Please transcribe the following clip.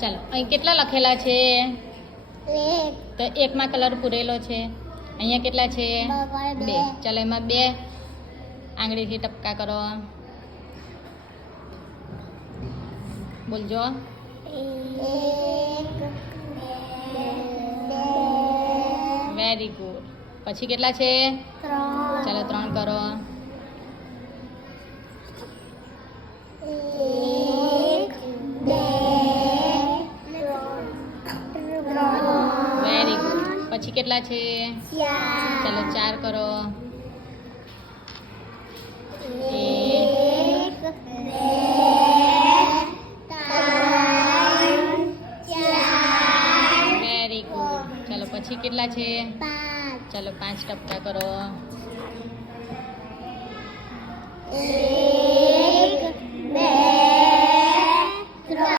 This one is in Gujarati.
ચાલો અહીં કેટલા લખેલા છે? એક. તો એકમાં કલર પૂરેલો છે. અહીંયા કેટલા છે? બે. ચાલો એમાં બે આંગળીથી ટપકા કરો. બોલજો. એક. Very good. પછી કેટલા છે? ત્રણ. ચાલો 3 કરો. એક. બે. ત્રણ. Very good. પછી કેટલા છે? ચાર. ચાલો 4 કરો. એક. બે. ત્રણ. ચાર. Very good. ચાલો પછી કેટલા છે? પાંચ. ચાલો 5 ટપકા કરો. એક.